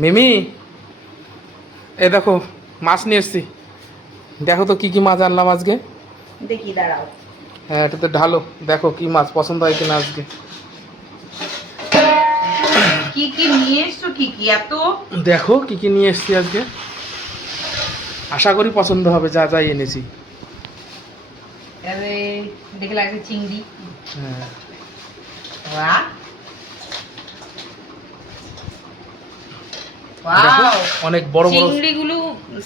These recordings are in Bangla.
মিমি, এ দেখো মাছ নিয়ে এসছি। দেখো তো কি কি মাছ আনলাম আজকে। দেখি দাঁড়াও। হ্যাঁ, এটাতে ঢালো, দেখো কি মাছ পছন্দ হয় কিনা আজকে। কি কি নিয়ে এসছো? কি কি এত? দেখো কি কি নিয়ে এসছি আজকে, আশা করি পছন্দ হবে যা যাই এনেছি। আরে দেখে লাগছে চিংড়ি। হ্যাঁ, বাহ দেখো ওয়াও, অনেক বড় বড়, চিংড়িগুলো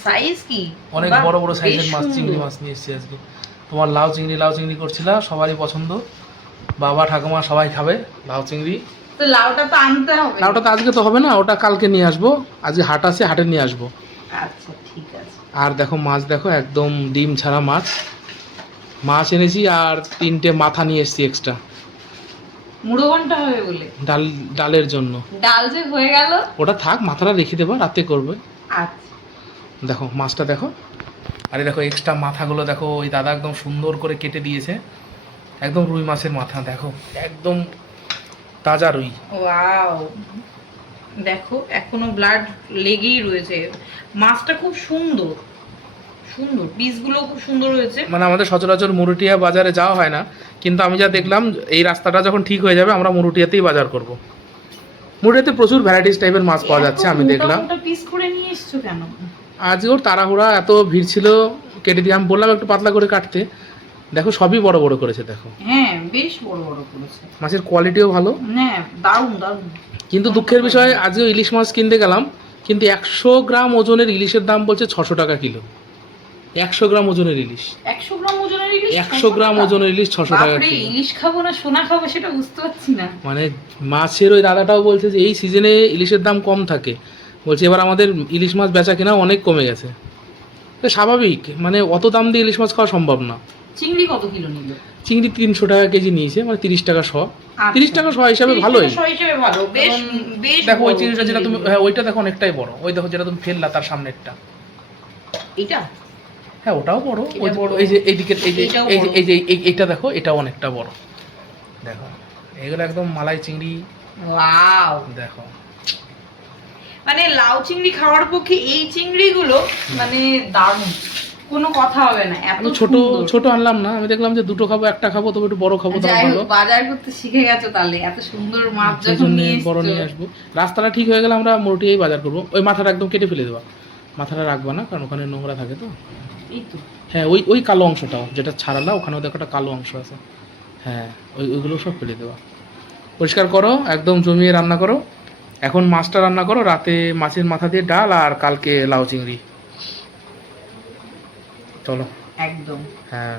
সাইজ কি? অনেক বাহ, বড় বড় সাইজের বেশ মাছ, সুন্দর। চিংড়ি মাছ নিয়ে এসছি আজকে। তোমার লাউ চিংড়ি করছিলা, সবারই পছন্দ, বাবা ঠাকুমা সবাই খাবে লাউ চিংড়ি। তো লাউটা তো আনতে হবে। লাউটা তো আজকে তো হবে না, ওটা কালকে নিয়ে আসবো। আজকে হাট আছে, হাটে নিয়ে আসবো। আচ্ছা ঠিক আছে। আর দেখো মাছ, দেখো একদম ডিম ছাড়া মাছ। মাছ এনেছি আর 3টে মাথা নিয়ে এসেছি এক্সট্রা, মুড়ো ঘন্টা হবে বলে। ডালের জন্য। ডাল যে হয়ে গেল। ওটা থাক, মাথাটা রেখে দেবো, রাতে করবে। আচ্ছা দেখো মাছটা দেখো, আরে দেখো এক্সট্রা মাথাগুলো দেখো, ওই দাদা একদম সুন্দর করে কেটে দিয়েছে। একদম রুই মাছের মাথা, দেখো একদম তাজা রুই। ওয়াও, দেখো এখনো ব্লাড লেগেই রয়েছে। মাছটা খুব সুন্দর সুন্দর, পিসগুলো খুব সুন্দর হয়েছে। মানে আমাদের সচরাচর মুরুটিয়া বাজারে যাওয়া হয় না, কিন্তু আমি যা দেখলাম এই রাস্তাটা যখন ঠিক হয়ে যাবে আমরা মুরুটিয়াতেই বাজার করব। মুরুটিয়াতে প্রচুর ভ্যারাইটিস টাইপের মাছ পাওয়া যাচ্ছে, আমি দেখলাম। ওটা পিস করে নিয়ে এসছো কেন? আজ ওর তাড়াহুড়া, এত ভিড় ছিল, কেটে দিয়ে আমি বললাম একটু পাতলা করে কাটতে। দেখো সবই বড় বড় করেছে, দেখো হ্যাঁ বেশ বড় বড় করেছে। মাছের কোয়ালিটিও ভালো। হ্যাঁ দারুণ দারুণ। কিন্তু দুঃখের বিষয়, আজকেও ইলিশ মাছ কিনতে গেলাম, কিন্তু 100 গ্রাম ওজনের ইলিশের দাম বলছে 600 টাকা কিলো। 100 গ্রাম ওজনের ইলিশ, 100 গ্রাম ওজনের ইলিশ 100 গ্রাম ওজনের ইলিশ 600 টাকা বাপরে, কিলো। ইলিশ খাবো না সোনা খাবো সেটা বুঝতে পারছি না। মানে মাছের ওই দাদাটাও বলছে যে এই সিজনে ইলিশের দাম কম থাকে, বলছে এবার আমাদের ইলিশ মাছ বেচা কেনা অনেক কমে গেছে। তো স্বাভাবিক, মানে অত দাম দিয়ে ইলিশ মাছ খাওয়া সম্ভব না। চিংড়ি কত কিলো নিল? চিংড়ি 300 টাকা কেজি নিয়েছে, মানে 30 টাকা শ। 30 টাকা শ হিসাবে ভালোই। 30 হিসেবে ভালো, বেশ বেশ। দেখো ওই বড় চিংড়িটা যেটা তুমি, চিংড়িগুলো। হ্যাঁ ওইটা দেখো অনেকটাই বড়, ওই দেখো যেটা তুমি ফেললা তার সামনেরটা। এটা হ্যাঁ ওটাও বড়, এটা ওই বড়। এই যে এইদিকে, এই যে এটাও এই যে বড়। এই যে এইটা দেখো, এটাও অনেকটা বড়। দেখো এগুলো একদম মালাই চিংড়ি। ওয়াও, দেখো মানে লাউ চিংড়ি খাওয়ার পক্ষে এই চিংড়িগুলো মানে দারুণ, কোনো কথা হবে না। এত আমি ছোট সুন্দর। ছোট আনলাম না, আমি দেখলাম যে দুটো খাবো, একটা খাবো, তবে একটু বড় খাবো তবে যাই ভালো। হোক, বাজার করতে শিখে গেছো তাহলে, এত সুন্দর মাছ সেই যখন জন্য নিয়ে বড় এসছো। নিয়ে আসবো। রাস্তাটা ঠিক হয়ে গেলে আমরা মুরুটিয়াই বাজার করবো। ওই মাথাটা একদম কেটে ফেলে দেবা, মাথাটা রাখবা না, কারণ ওখানে নোংরা থাকে তো। এই তো হ্যাঁ ওই ওই কালো অংশটাও যেটা ছাড়ালা, ওখানেও দেখো একটা কালো অংশ আছে। হ্যাঁ ওইগুলো সব ফেলে দেওয়া, পরিষ্কার করো, একদম জমিয়ে রান্না করো। এখন মাছটা রান্না করো, রাতে মাছের মাথা দিয়ে ডাল, আর কালকে লাউ চিংড়ি। চলো। একদম। হ্যাঁ।